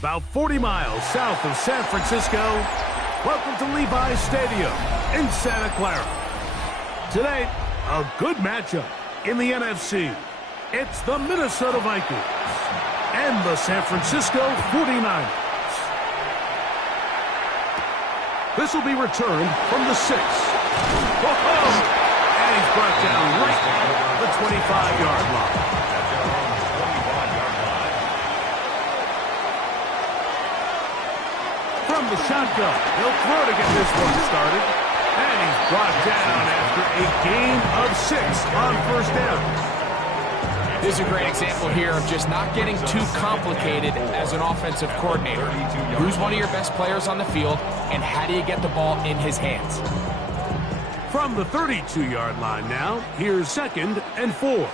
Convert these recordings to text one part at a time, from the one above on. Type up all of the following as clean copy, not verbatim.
About 40 miles south of San Francisco, welcome to Levi's Stadium in Santa Clara. Today, a good matchup in the NFC. It's the Minnesota Vikings and the San Francisco 49ers. This will be returned from the 6. And he's brought down right at the 25-yard line. From the shotgun, he'll throw to get this one started. And he's brought down after a gain of 6 on first down. This is a great example here of just not getting too complicated as an offensive coordinator. Who's one of your best players on the field, and how do you get the ball in his hands? From the 32-yard line now, here's 2nd and 4.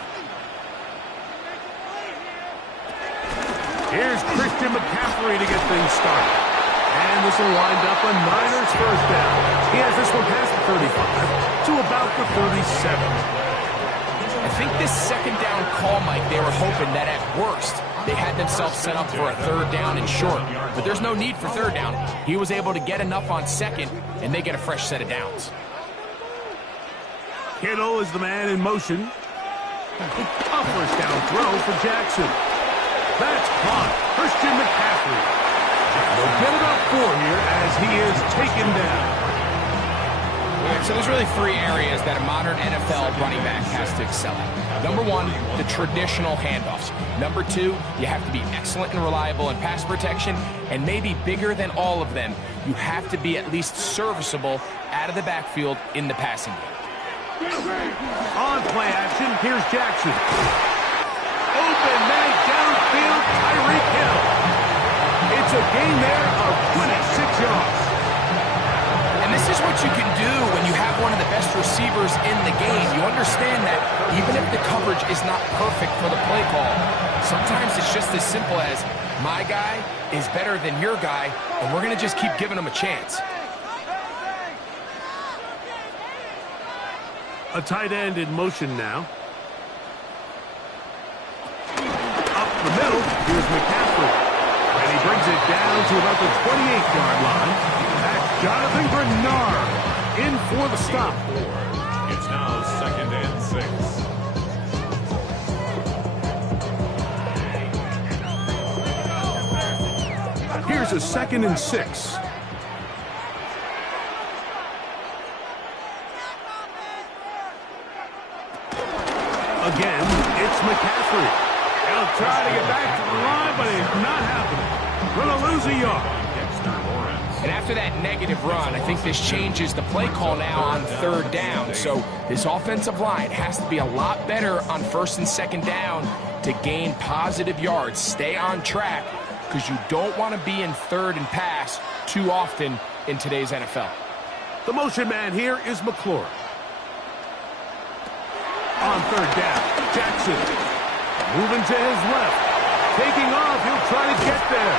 Here's Christian McCaffrey to get things started. And this will wind up a Niners first down. He has this one past the 35 to about the 37. I think this second down call, Mike, they were hoping that at worst they had themselves set up for a third down and short. But there's no need for third down. He was able to get enough on second, and they get a fresh set of downs. Kittle is the man in motion. A first down throw for Jackson. That's caught. Christian McCaffrey. They'll get it up 4 here as he is taken down. So there's really 3 areas that a modern NFL running back has to excel at. Number 1, the traditional handoffs. Number 2, you have to be excellent and reliable in pass protection. And maybe bigger than all of them, you have to be at least serviceable out of the backfield in the passing game. On play action, here's Jackson. Open man downfield, Tyreek Hill. It's a gain there of 26 yards. And this is what you can do when you have one of the best receivers in the game. You understand that even if the coverage is not perfect for the play call, sometimes it's just as simple as my guy is better than your guy, and we're going to just keep giving him a chance. A tight end in motion now. Up the middle, here's McCaffrey. And he brings it down to about the 28-yard line. That's Jonathan Bernard in for the stop. It's now 2nd and 6. Here's a 2nd and 6. Again, it's McCaffrey. He'll try to get back to the line, but it's not happening. Going to lose a yard. And after that negative run, I think this changes the play call now on 3rd down. So this offensive line has to be a lot better on 1st and 2nd down to gain positive yards. Stay on track because you don't want to be in 3rd and pass too often in today's NFL. The motion man here is McLaurin. On 3rd down, Jackson moving to his left. Taking off, he'll try to get there.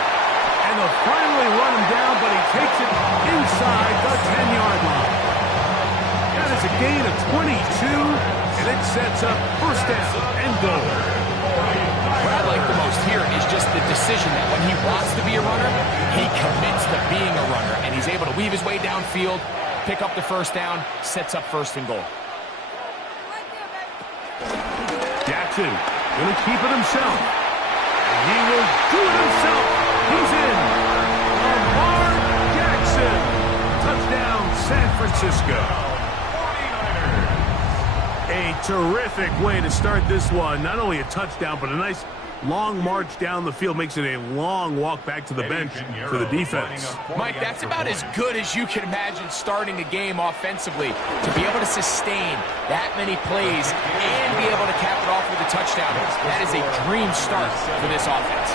And they'll finally run him down, but he takes it inside the 10-yard line. That is a gain of 22, and it sets up first down and goal. What I like the most here is just the decision that when he wants to be a runner, he commits to being a runner, and he's able to weave his way downfield, pick up the first down, sets up 1st and goal. Jackson going to keep it himself. And he will do it himself. He's in. Lamar Jackson. Touchdown, San Francisco. A terrific way to start this one. Not only a touchdown, but a nice long march down the field. Makes it a long walk back to the bench for the defense. Mike, that's about as good as you can imagine starting a game offensively. To be able to sustain that many plays and be able to cap it off with a touchdown, that is a dream start for this offense.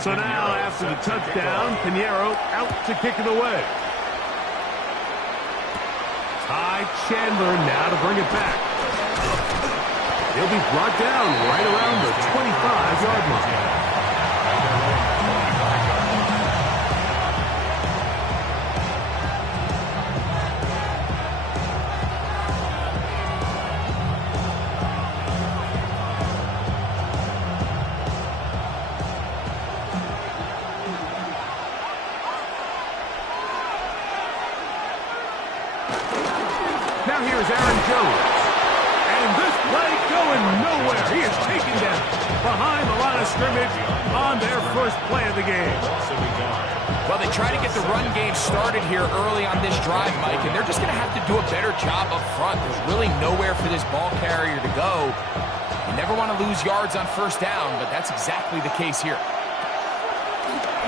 So now, after the touchdown, Pinheiro out to kick it away. Ty Chandler now to bring it back. He'll be brought down right around the 25-yard line. Now here's Aaron Jones. And this play going nowhere. He is taken down behind the line of scrimmage on their first play of the game. Well, they try to get the run game started here early on this drive, Mike, and they're just going to have to do a better job up front. There's really nowhere for this ball carrier to go. You never want to lose yards on first down, but that's exactly the case here.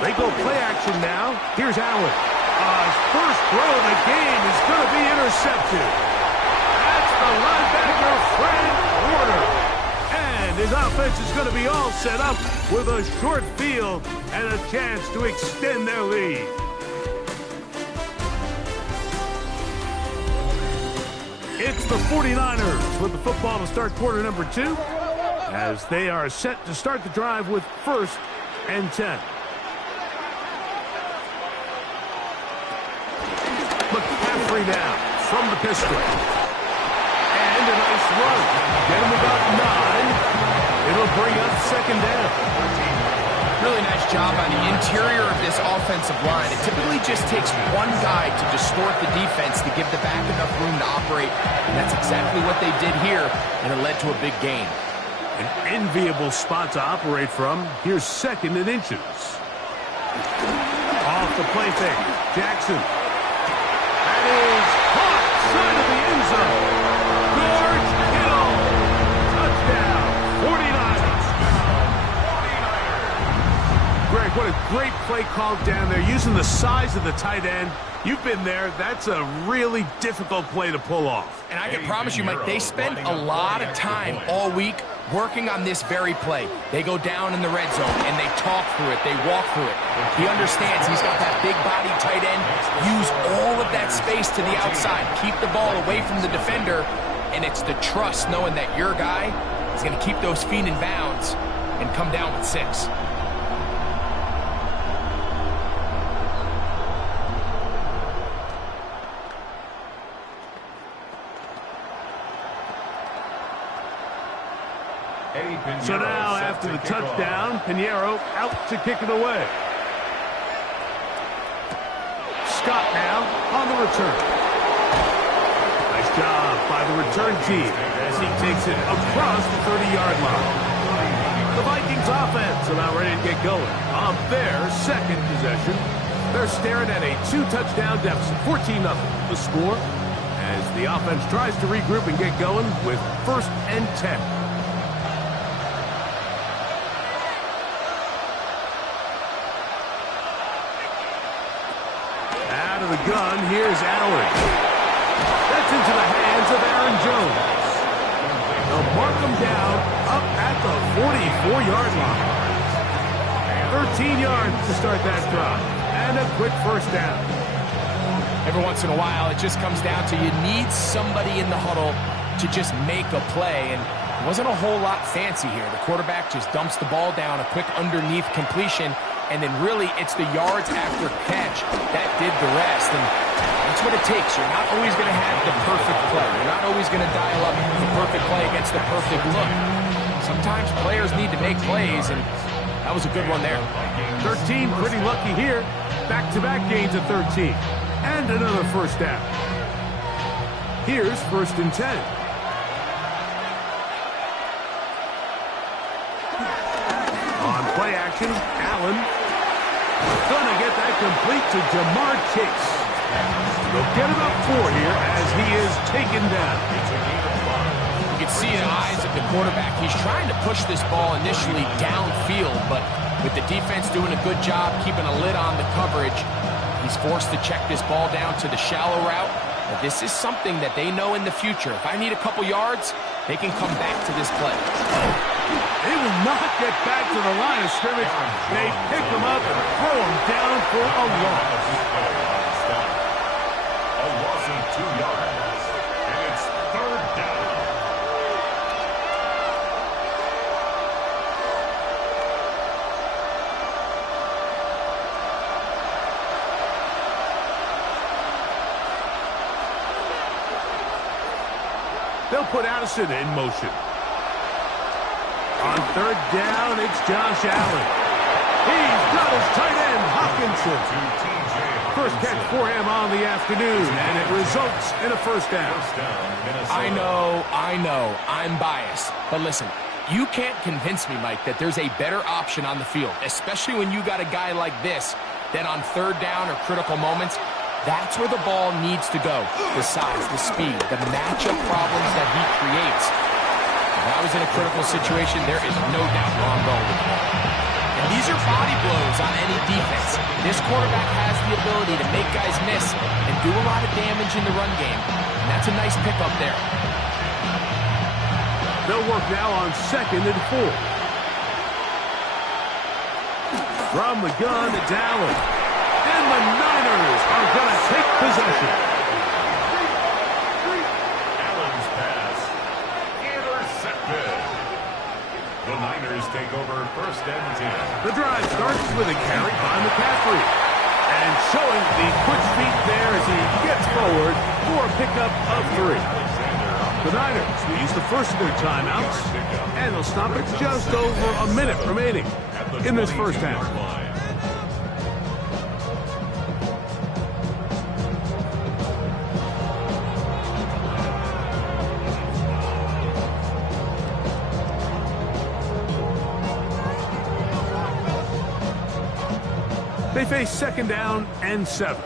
They go play action now. Here's Allen. His first throw of the game is going to be intercepted. That's the linebacker, Fred Warner. And his offense is going to be all set up with a short field and a chance to extend their lead. It's the 49ers with the football to start quarter number 2 as they are set to start the drive with 1st and 10. McCaffrey down from the pistol. And a nice run. Get him about 9. It'll bring up 2nd down. Really nice job on the interior of this offensive line. It typically just takes one guy to distort the defense to give the back enough room to operate. And that's exactly what they did here, and it led to a big gain. An enviable spot to operate from. Here's 2nd and inches. Off the play fake. Jackson. That is caught. Side of the end zone. George Kittle. Touchdown. 49ers. Greg, what a great play called down there. Using the size of the tight end. You've been there. That's a really difficult play to pull off. And I can promise you, Mike, they spend a lot of time all week working on this very play. They go down in the red zone, and they talk through it. They walk through it. He understands he's got that big body tight end. Use all of that space to the outside. Keep the ball away from the defender, and it's the trust knowing that your guy is going to keep those feet in bounds and come down with 6. So now, after the touchdown, Pinheiro out to kick it away. Scott now on the return. Nice job by the return team as he takes it across the 30-yard line. The Vikings offense about ready to get going on their 2nd possession. They're staring at a 2-touchdown deficit, 14-0 the score, as the offense tries to regroup and get going with 1st and 10. Out of the gun, here's Allen. That's into the hands of Aaron Jones. They'll mark him down up at the 44-yard line. 13 yards to start that drive. And a quick 1st down. Every once in a while, it just comes down to you need somebody in the huddle to just make a play. And it wasn't a whole lot fancy here. The quarterback just dumps the ball down, a quick underneath completion. And then really, it's the yards after catch that did the rest. And that's what it takes. You're not always going to have the perfect play. You're not always going to dial up the perfect play against the perfect look. Sometimes players need to make plays, and that was a good one there. 13, pretty lucky here. Back-to-back gains of 13. And another 1st down. Here's 1st and 10. On play action, Allen gonna get that complete to Jamar Chase. They'll get him up 4 here as he is taken down. You can see in the eyes of the quarterback, he's trying to push this ball initially downfield, but with the defense doing a good job keeping a lid on the coverage, he's forced to check this ball down to the shallow route. But this is something that they know in the future. If I need a couple yards, they can come back to this play. They will not get back to the line of scrimmage. They pick him up and throw him down for a loss. A loss of 2 yards. And it's 3rd down. They'll put Addison in motion. On third down, it's Josh Allen. He's got his tight end, Hockenson. First catch for him on the afternoon, and it results in a first down. I know, I'm biased. But listen, you can't convince me, Mike, that there's a better option on the field, especially when you got a guy like this, that on third down or critical moments, that's where the ball needs to go. The size, the speed, the matchup problems that he creates. If I was in a critical situation, there is no doubt where I'm going with the ball. And these are body blows on any defense. This quarterback has the ability to make guys miss and do a lot of damage in the run game. And that's a nice pickup there. They'll work now on 2nd and 4. From the gun, it's Allen. And the Niners are going to take possession. Allen's pass. Intercepted. The Niners take over 1st and 10. The drive starts with a carry by McCaffrey. And showing the quick feet there as he gets forward for a pickup of 3. The Niners will use the first of their timeouts, and they'll stop it just over a minute remaining in this first half. They face 2nd down and 7.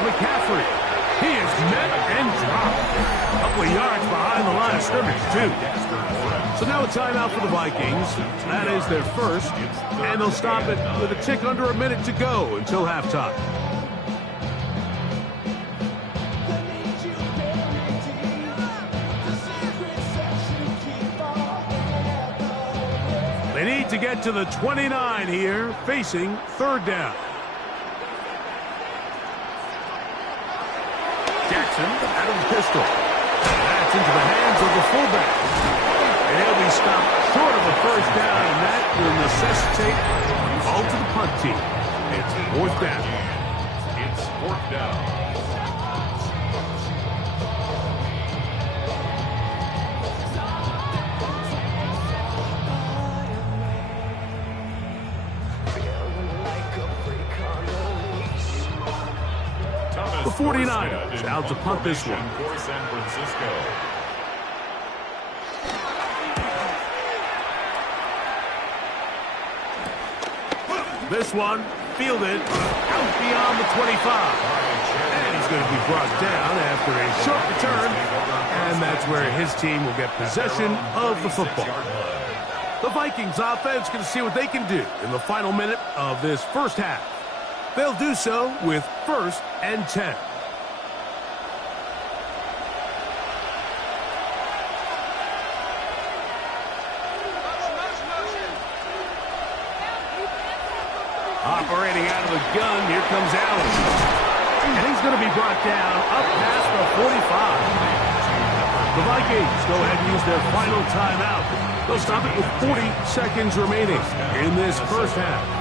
McCaffrey. He is met and dropped. A couple of yards behind the line of scrimmage, too. So now a timeout for the Vikings. That is their first. And they'll stop it with a tick under a minute to go until halftime. They need to get to the 29 here, facing 3rd down. Jackson out of the pistol. That's into the hands of the fullback. And he'll be stopped short of a first down, and that will necessitate a call to the punt team. It's 4th down. It's 4th down. The 49ers out to punt this one. For San Francisco. This one fielded out beyond the 25. And he's going to be brought down after a short return. And that's where his team will get possession of the football. The Vikings offense going to see what they can do in the final minute of this first half. They'll do so with 1st and 10. Operating out of the gun, here comes Allen. And he's going to be brought down up past the 45. The Vikings go ahead and use their final timeout. They'll stop it with 40 seconds remaining in this first half.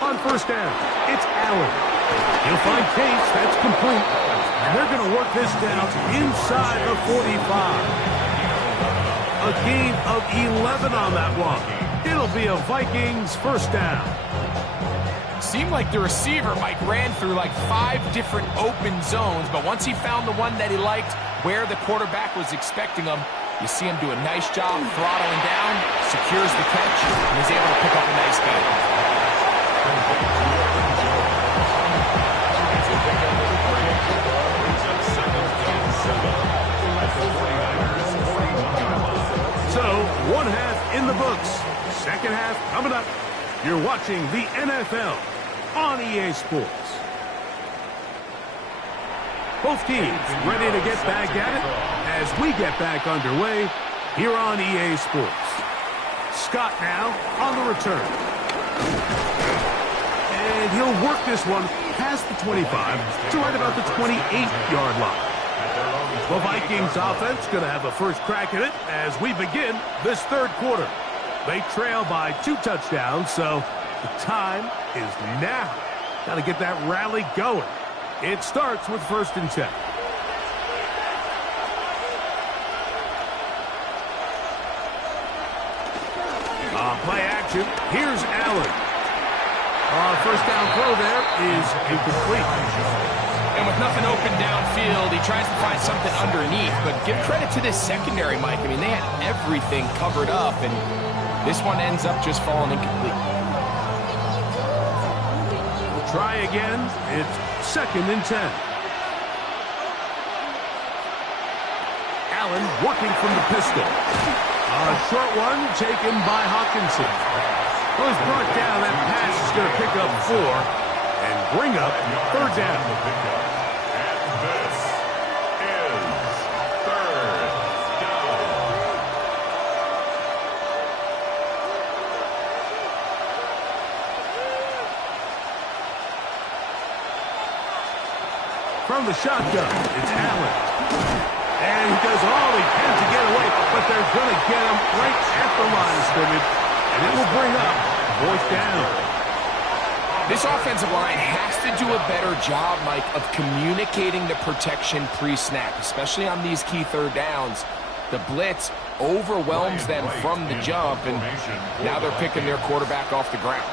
On 1st down, it's Allen. He'll find Case, that's complete. And they're going to work this down inside the 45. A gain of 11 on that one. It'll be a Vikings 1st down. Seemed like the receiver, Mike, ran through like 5 different open zones, but once he found the one that he liked, where the quarterback was expecting him, you see him do a nice job throttling down, secures the catch, and is able to pick up a nice gain. So, 1 half in the books. 2nd half coming up. You're watching the NFL on EA Sports. Both teams ready to get back at it as we get back underway here on EA Sports. Scott now on the return. And he'll work this one past the 25 to right about the 28-yard line. The Vikings offense going to have a first crack at it as we begin this third quarter. They trail by 2 touchdowns, so the time is now. Got to get that rally going. It starts with 1st and 10. Play action. Here's Allen. First down throw there is incomplete. And with nothing open downfield, he tries to find something underneath. But give credit to this secondary, Mike. I mean, they had everything covered up, and this one ends up just falling incomplete. Try again. It's 2nd and 10. Allen working from the pistol. A short one taken by Hawkinson. Well, he's brought down. That pass is going to pick up 4 and bring up 3rd down. And this is 3rd down. From the shotgun, it's Allen. And he does all he can to get away, but they're going to get him right at the line of scrimmage, and it will bring up 4th down. This offensive line has to do a better job, Mike, of communicating the protection pre-snap, especially on these key 3rd downs. The blitz overwhelms them from the jump, and now they're picking their quarterback off the ground.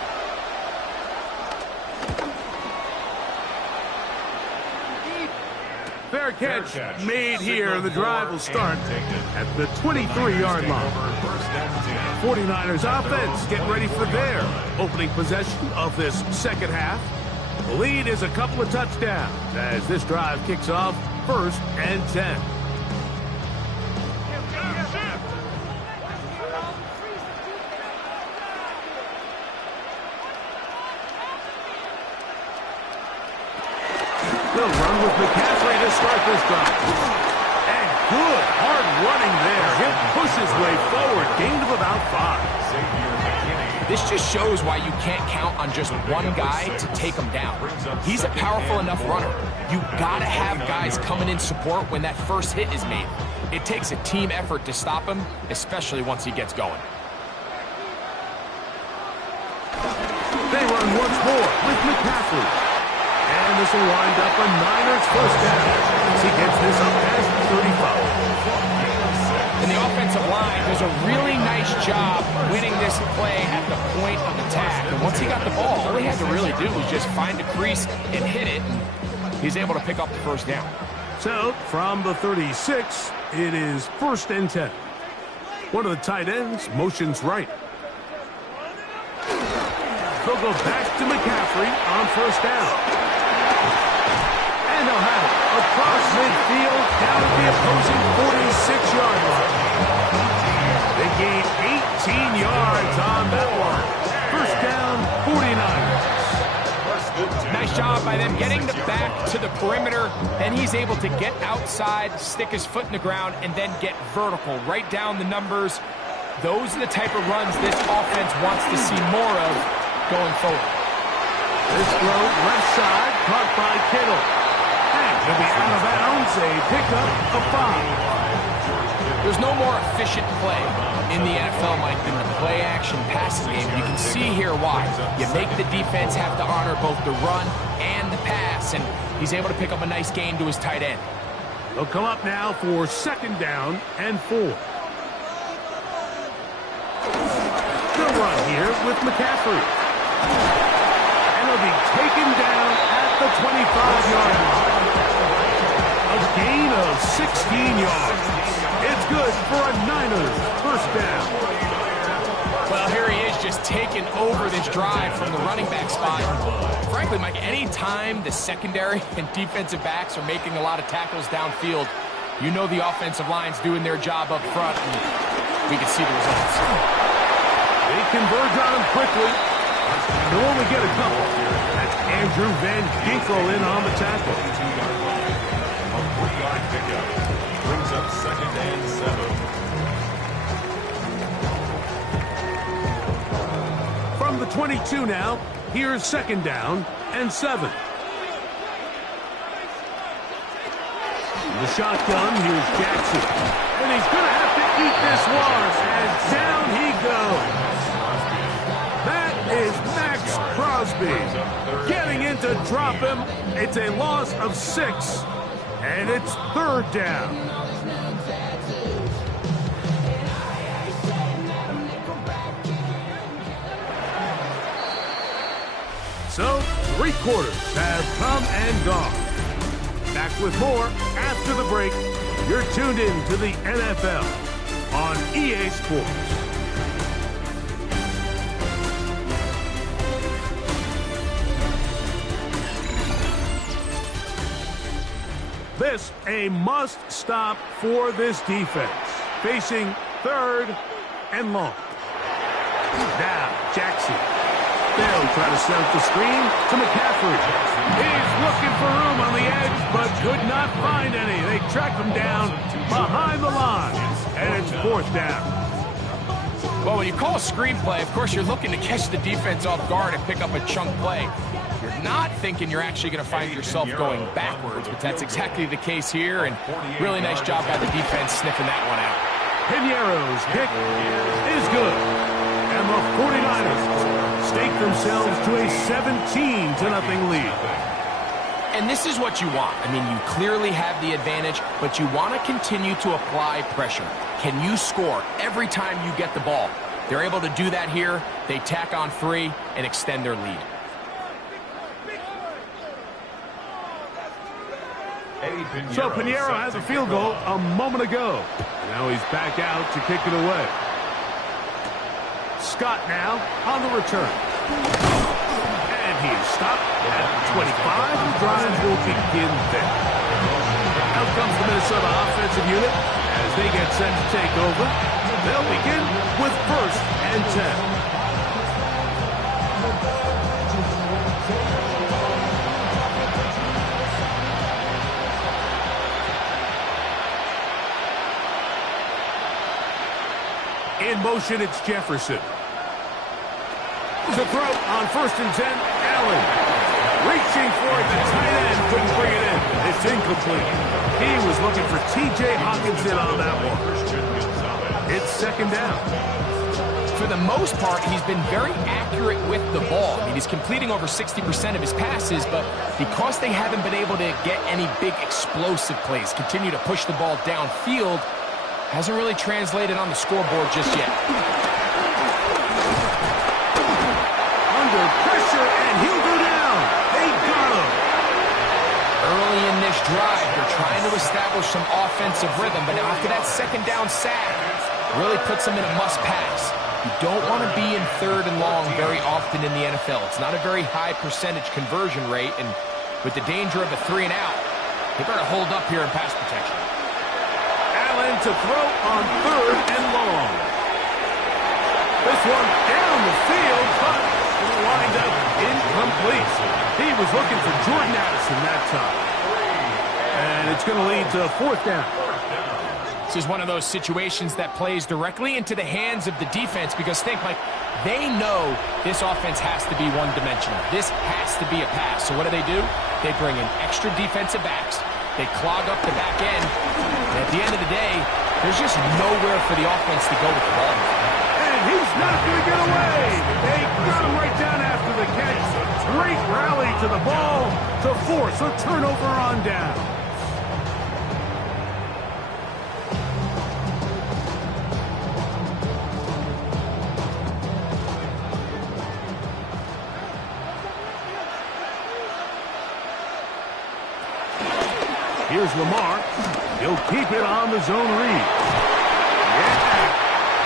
Fair catch made here. The drive will start at the 23-yard line. 49ers offense getting ready for their opening possession of this second half. The lead is a couple of touchdowns as this drive kicks off 1st and 10. They'll run with McCaffrey to start this drive. And good, hard running there. He'll push his way forward. Gain of about 5. This just shows why you can't count on just one guy to take him down. He's a powerful enough runner. You got to have guys coming in support when that first hit is made. It takes a team effort to stop him, especially once he gets going. They run once more with McCaffrey. And this will wind up a Niners first down as he gets this up past the 35. And the offensive line does a really nice job winning this play at the point of attack. And once he got the ball, all he had to really do was just find a crease and hit it, and he's able to pick up the first down. So, from the 36, it is 1st and 10. One of the tight ends motions right. They'll go back to McCaffrey on 1st down. And they'll have it across midfield down at the opposing 46-yard line. They gain 18 yards on that one. 1st down, 49ers. Nice job by them getting the back to the perimeter. Then he's able to get outside, stick his foot in the ground, and then get vertical right down the numbers. Those are the type of runs this offense wants to see more of going forward. This throw left side, caught by Kittle. And he'll be out of bounds, a pickup of 5. There's no more efficient play in the NFL, Mike, than the play-action passing game. You can see here why. You make the defense have to honor both the run and the pass, and he's able to pick up a nice gain to his tight end. They'll come up now for 2nd down and 4. They'll run here with McCaffrey. And he'll be taken down at the 25-yard line. A gain of 16 yards. It's good for a Niners first down. Well, here he is just taking over this drive from the running back spot. Frankly, Mike, any time the secondary and defensive backs are making a lot of tackles downfield, you know the offensive line's doing their job up front, and we can see the results. They converge on him quickly. They'll only get a couple. That's Andrew Van Ginkel in on the tackle. A 3-yard pickup brings up 2nd and 7. from the 22 now. Here's 2nd down and 7. The shotgun, here's Jackson. And he's going to have to eat this loss as down he goes. That is Max Crosby getting in to drop him. It's a loss of 6, and it's 3rd down. So, 3 quarters have come and gone. Back with more after the break. You're tuned in to the NFL on EA Sports. This a must-stop for this defense. Facing 3rd and long. Now, Jackson. They'll try to set up the screen to McCaffrey. He's looking for room on the edge, but could not find any. They tracked him down behind the line, and it's 4th down. Well, when you call a screenplay, of course, you're looking to catch the defense off guard and pick up a chunk play. You're not thinking you're actually going to find yourself going backwards, but that's exactly the case here, and really nice job by the defense sniffing that one out. Piñeiro's kick is good, and the 49ers stake themselves to a 17-0 lead. And this is what you want. I mean, you clearly have the advantage, but you want to continue to apply pressure. Can you score every time you get the ball? They're able to do that here. They tack on 3 and extend their lead. So Piñeiro has a field goal a moment ago. Now he's back out to kick it away. Scott now on the return. And he is stopped at the 25. The drive will begin there. Out comes the Minnesota offensive unit as they get set to take over. They'll begin with 1st and 10. In motion, it's Jefferson. To throw on 1st and 10, Allen. Reaching for it, the tight end couldn't bring it in. It's incomplete. He was looking for T.J. Hawkinson on that one. It's 2nd down. For the most part, he's been very accurate with the ball. I mean, he's completing over 60% of his passes, but because they haven't been able to get any big explosive plays, continue to push the ball downfield, hasn't really translated on the scoreboard just yet. Under pressure, and he'll go down. They got him. Early in this drive, they're trying to establish some offensive rhythm, but now after that 2nd down sack, really puts them in a must-pass. You don't want to be in 3rd and long very often in the NFL. It's not a very high percentage conversion rate, and with the danger of a 3 and out, they better hold up here in pass protection. Allen to throw on 3rd and long. This one down the field, but lined up incomplete. He was looking for Jordan Addison that time. And it's going to lead to 4th down. This is one of those situations that plays directly into the hands of the defense because think, like, they know this offense has to be one-dimensional. This has to be a pass. So what do? They bring in extra defensive backs. They clog up the back end. And at the end of the day, there's just nowhere for the offense to go with the ball. And he's not going to get away. They got him right down after the catch. Great rally to the ball to force a turnover on down. Here's Lamar. He'll keep it on the zone read. Yeah.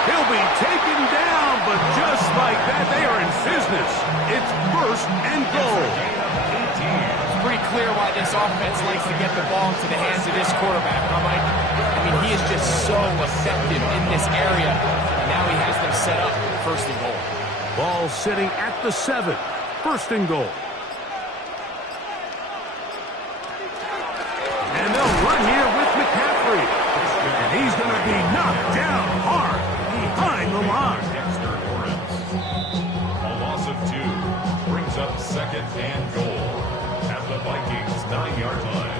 He'll be taken down, but just like that, they are in business. It's 1st and goal. It's pretty clear why this offense likes to get the ball into the hands of this quarterback, huh, Mike? I mean, he is just so effective in this area. And now he has them set up 1st and goal. Ball sitting at the 7. 1st and goal. And they'll run here with McCaffrey. And he's going to be knocked down hard behind the line. A loss second and goal at the Vikings 9-yard line.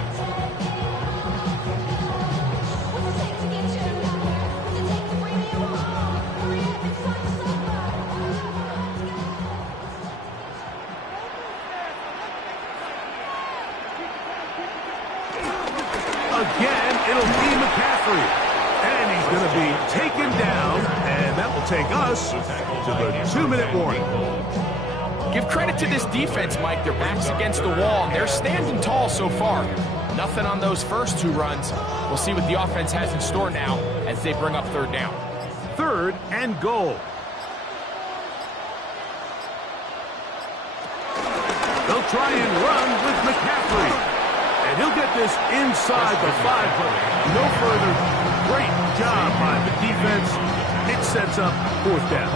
Again, it'll be McCaffrey. And he's going to be taken down, and that will take us to the 2-minute warning. Give credit to this defense, Mike. Their back's against the wall. They're standing tall so far. Nothing on those first 2 runs. We'll see what the offense has in store now as they bring up 3rd down. 3rd and goal. They'll try and run with McCaffrey. And he'll get this inside the 5, but no further. Great job by the defense. It sets up 4th down.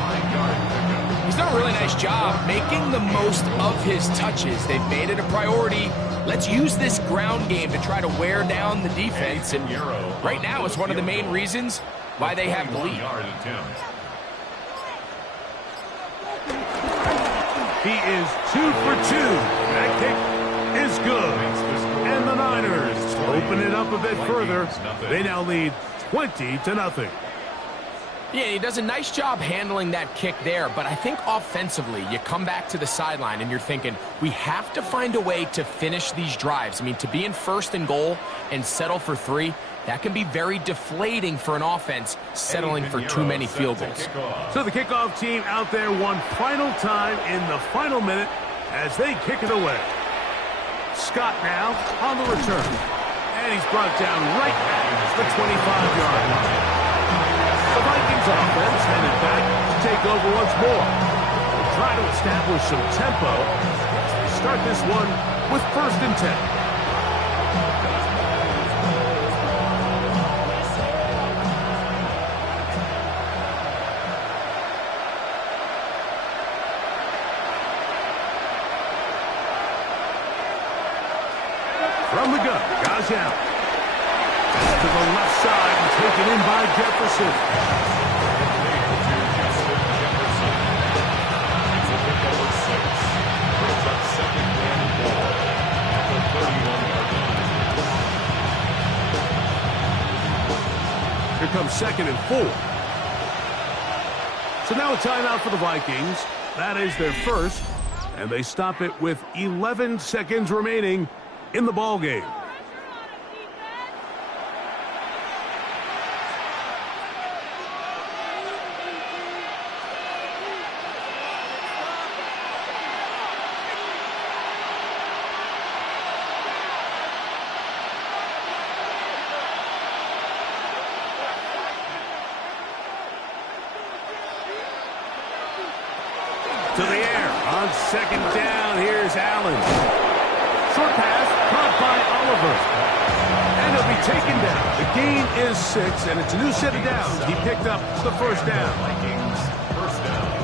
He's done a really nice job making the most of his touches. They've made it a priority. Let's use this ground game to try to wear down the defense. And right now, it's one of the main reasons why they have the lead. He is 2 for 2. That kick is good. And the Niners open it up a bit further. They now lead 20-0. Yeah, he does a nice job handling that kick there, but I think offensively, you come back to the sideline and you're thinking, we have to find a way to finish these drives. I mean, to be in 1st and goal and settle for 3, that can be very deflating for an offense settling for too many field goals. So the kickoff team out there one final time in the final minute as they kick it away. Scott now on the return. And he's brought down right at the 25-yard line. The Vikings offense headed back to take over once more. They'll try to establish some tempo. They start this one with 1st and 10. From the gun, Gazelle. To the left side and taken in by Jefferson. Here comes 2nd and 4. So now a timeout for the Vikings. That is their first, and they stop it with 11 seconds remaining in the ball game. To the air on 2nd down. Here's Allen. Short pass caught by Oliver. And he'll be taken down. The gain is 6, and it's a new set of downs. He picked up the 1st down. Vikings, 1st down.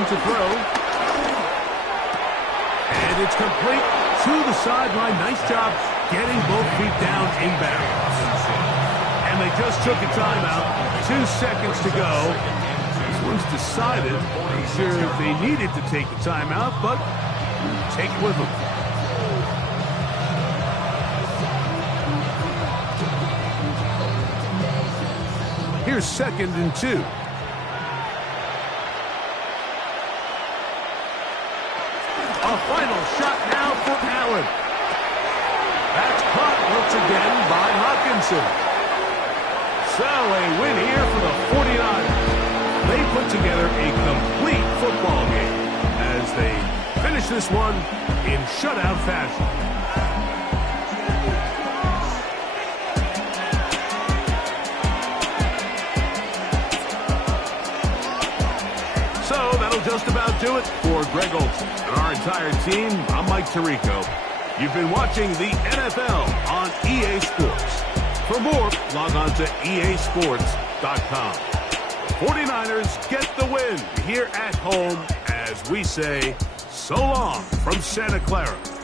To throw. And it's complete to the sideline. Nice job getting both feet down inbound. And they just took a timeout. 2 seconds to go. This one's decided. I'm sure they needed to take the timeout, but take it with them. Here's 2nd and 2. A final shot now for Allen. That's caught once again by Hockenson. So a win here for the 49ers. They put together a complete football game as they finish this one in shutout fashion. So that'll just about do it for Greg Olsen and our entire team. I'm Mike Tirico. You've been watching the NFL on EA Sports. For more, log on to easports.com. 49ers get the win here at home as we say so long from Santa Clara.